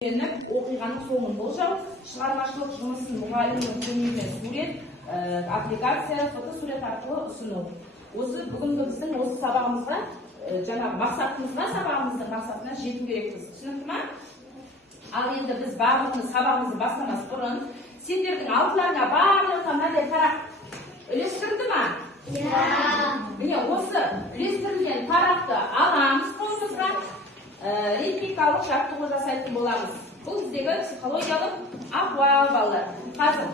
Оқиғаның соңын болжау, шығармашылық жұмысын мұғалімнің көмегімен сурет, аппликация, фотосурет арқылы ұсыну. Осы бүгінгі біздің осы сабағымызға, жаңағы мақсатымызға, сабағымыздың мақсатына жету керекпіз. Түсінікті ме? Ал енді біз барлығымыз сабағымызды бастамас бұрын, сендердің алдыларыңа барлығы мынадай парақ үлестірілді ме? Иә. Міне осы үлестірілген парақты аламыз қолымызға, ритмикалық жаттығу жасайтын боламыз. Бұл біздегі психологиялық ахуал балалар. Қазір.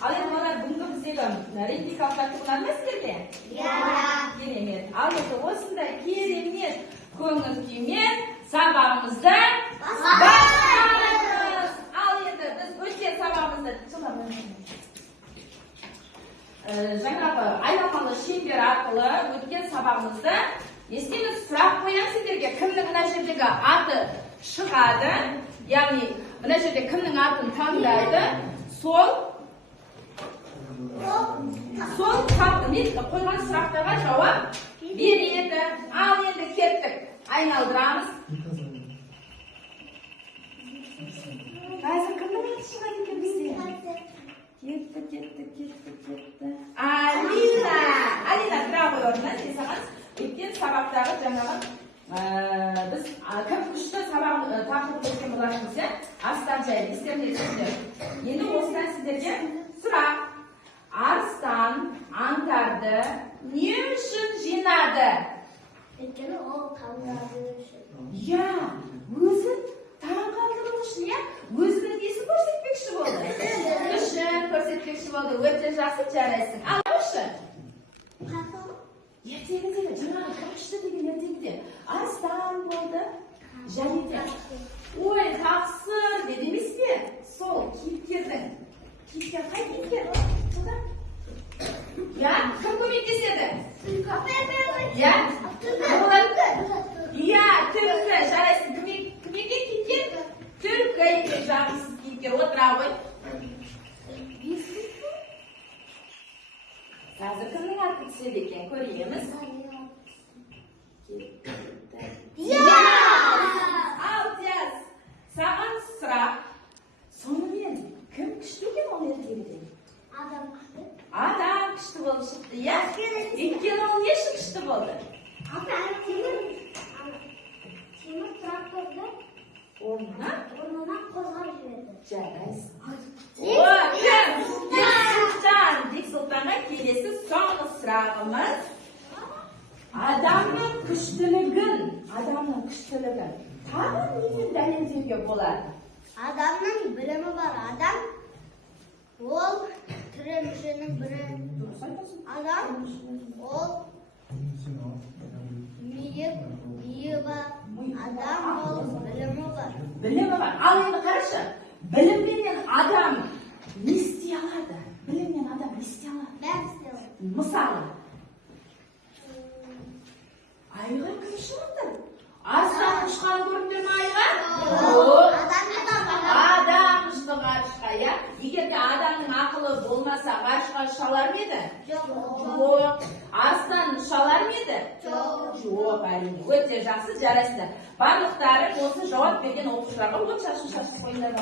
Ал енді олар бүгінгі біздегі ритмикалық жаттығу ұнады ма сіздерге? Иә. Керемет. Ал енді осындай керемет көңіл күймен сабағымызды бастаймыз. Ал енді біз өткен сабағымызды жаңағы айналмалы шеңбер арқылы өткен сабағымызды естиміз, сұрақ қоямын сіздерге. Кімнің мына жердегі аты шығады, яғни мына жерде кімнің атын таңдайды, сол қойған сұрақтарға жауап береді. Ал енді кеттік. Айналдырамыз. Қазір кімнің аты шығады екен бізде? Кетті. Алина, тұра ғой орнына, сен саған өткен сабақтағы жаңағы біз кім күшті тақырып өткен болатынбыз, арыстан жайлы ескермелесіздер. Енді осыдан сіздерге сұрақ. Арыстан аңтарды не үшін жинады? Өйткені ол таңғалдыру үшін. Иә, өзін таңғалдыру үшін, өзінің несін көрсетпекші болды? Үшін көрсетпекші болды. Өте жақсы, жарайсың. Ал үшін? Ертеңінде, жаңағы күшті деген ертеңінде Арыстан болды. Және де, ой, тақсыр, деді емес пе? Сол кейіпкердің. Кейіпкер қай кейіпкер? Я? Кім көмектеседі? Я? Я, түлкі. Жарайсың. Кім екен кейіпкер? Түлкі екен жағымсыз кейіпкер. Отыра ғой. Қазір кімнің аты түседі екен? Көреміз. Ал жаз. Саған сұрақ. Сонымен кім күшті екен ол ертегіде? Адам күшті болып шықты, иә? Өйткені ол не үшін күшті болды? Темір тракторды орнына қозғап жіберді. Жарайсың. Бексұлтан. Бексұлтанға келесі соңғы сұрағымыз. Adamның күштілігін тағы немен дәлелдеуге болады? Адамның білімі бар. Адам ол тірі мүшенің бірі. Адам ол миы бар. Адам ол білімі бар. Білімі бар. Ал енді қарашы, білімменен адам не істей алады? Біліммен адам не істей алады? Бәрін істей алады. Мысалы, айға кім шығады? Астан ұшқан көріңдер ме айға? Адам ұшты ғарышқа, иә? Егер де адамның ақылы болмаса, ғарышқа ұшалар ма еді? Жоқ. Астан ұшалар ма еді? Жоқ, әрине. Өте жақсы, жарайсыздар. Барлықтары осы жауап берген оқушыларға от шашын шашып қойыңдар.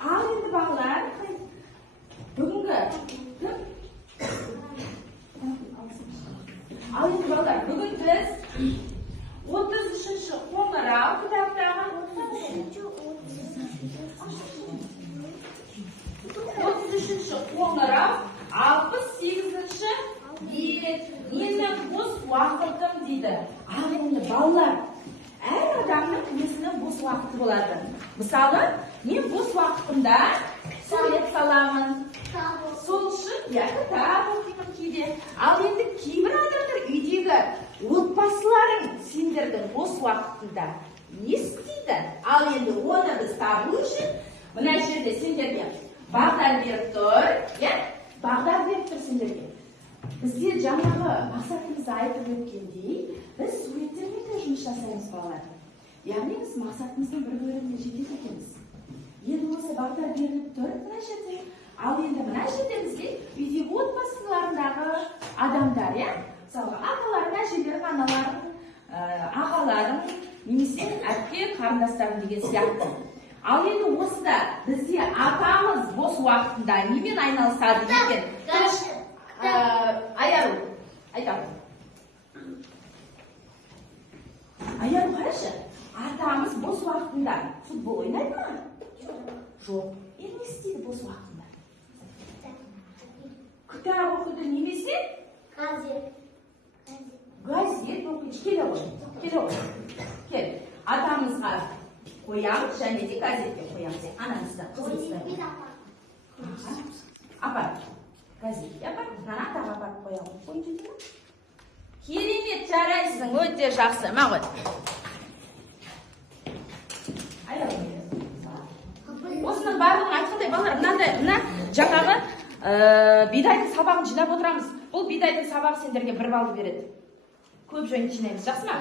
Ал енді балалар, бүгінгі бүгін біз 33-ші қоңырау кітаптағы 33-ші қоңырау 68-ші бет менің бос уақытым дейді. Ал енді балалар, әр адамның өзінің бос уақыты болады. Мысалы, мен бос уақытымда сурет саламын. Сол үшін кітап оқимын кейде. Ал енді кейбір адамдар үйдегі отбасыларың сендердің бос уақытында не істейді? Ал енді оны біз табу үшін мына жерде сендерге бағдар беріп тұр. Бағдар беріп тұр сендерге. Бізде жаңағы мақсатымызды айтып өткендей, біз суреттермен де жұмыс жасаймыз балалар. Яғни біз мақсатымыздың бір бөлігіне жетеді екенбіз. Енді осы бағдар беріліп тұр мына жерде. Ал енді мына жерде бізге үйдегі отбасыларындағы адамдар, мысалға ағаларың, әжелерің, аналарың, ағаларың, немесе әпке, қарындастарың деген сияқты. Ал енді осыда бізде атамыз бос уақытында немен айналысады екен? Аяру. Айтамын. Аяру қарашы. Атамыз бос уақытында футбол ойнайды ма? Жоқ. Енді не істейді бос уақытында? Кітап оқиды немесе? Газет оқиды. Келе ғой. Кел. Атамызға қоямыз, және де газетке қоямыз. Анамызда, қызымызда. Апар. Газетке апар. Атаға апарып қоямыз. Керемет, жарайсың, өте жақсы. Мағыт. Осының барлығын айтқандай балалар, мына жаңағы бидайдың сабағын жинап отырамыз. Бұл бидайдың сабағы сендерге 1 балл береді. Көп жойын жинаймыз, жақсы ма?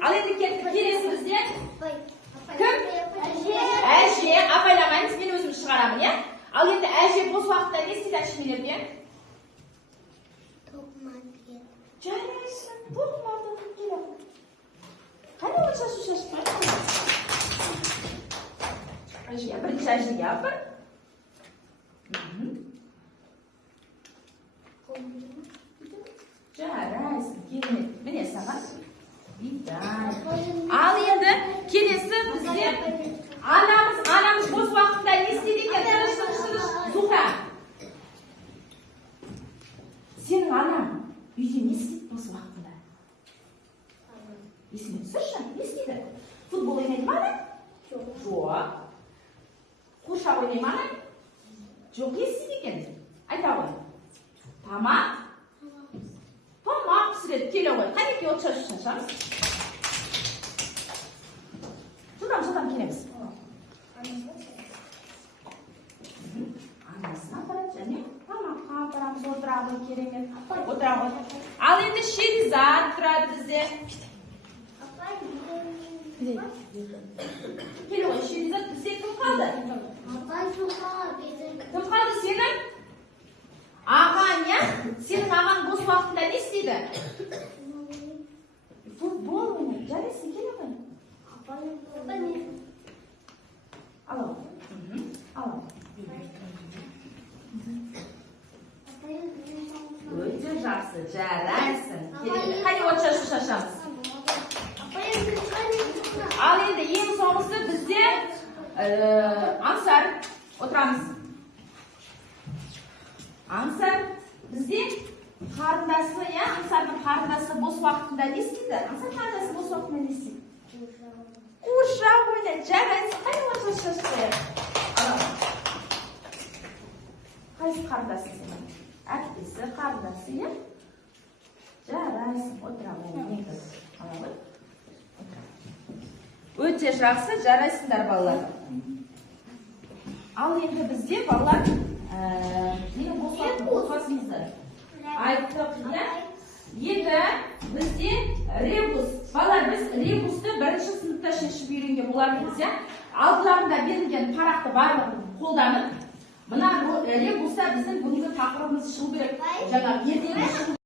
Ал енді келесі бізде кім? Әже. Апайламаймыз, мен өзім шығарамын, иә? Ал енді әже бос уақытта не істейді әшімелерге? Жарайсың, тоқымады келеді. Қане ол шашу шашып қойды? Бірінші әжеге апыр. Жарайсың, керемет. Міне саған бидай. Ал енді келесі бізде анамыз бос уақытында не істейді екен? Тырыш, Зуха. Сенің анаң үйде не істейді бос уақытында? Есіңе түсірші, не істейді? Футбол ойнайды ма? Жоқ. Қуршақ ойнайды ма? Жоқ, не істейді екен? Айта ғой. Тамақ пісіреді, келе ғой. Қанеке от шашамыз? Жылдам келеміз. Анасына апарады және тамаққа апарамыз, отырағы керемет. Отырағы. Ал енді Шеризат тұрады бізде. Келе ғой, Шеризат, бізде кім қалды? Кім қалды сенің? Ағаң, я? Сенің ағаң бос уақытында не істейді? Футбол ойнайды. Жарайсың, келе ғой. Ала. Өте жақсы, жарайсың. Қане от шашу шашамыз? Ал енді Аңсар, отырамыз. Аңсар, бізде қарындасы, Аңсардың қарындасы бос уақытында не істейді? Аңсар қарындасы бос уақытында не істейді? Қуыршақ ойнайды. Жарайсыз, қай шашты? Қайсы қарындасы сен? Әпкесі, қарындасы, жарайсың, отырамын. Өте жақсы, жарайсыңдар балалар. Ал енді бізде балалар нені қосасыңыздар? Айттық, Еді бізде ребус. Балалар, біз ребусты бірінші сыныпта шешіп үйренген болатынбыз, алдыларында берілген парақты барлығын қолданып, мына ребуста біздің бүгінгі тақырыбымыз шығу керек. Жаңа ертеңгі шығу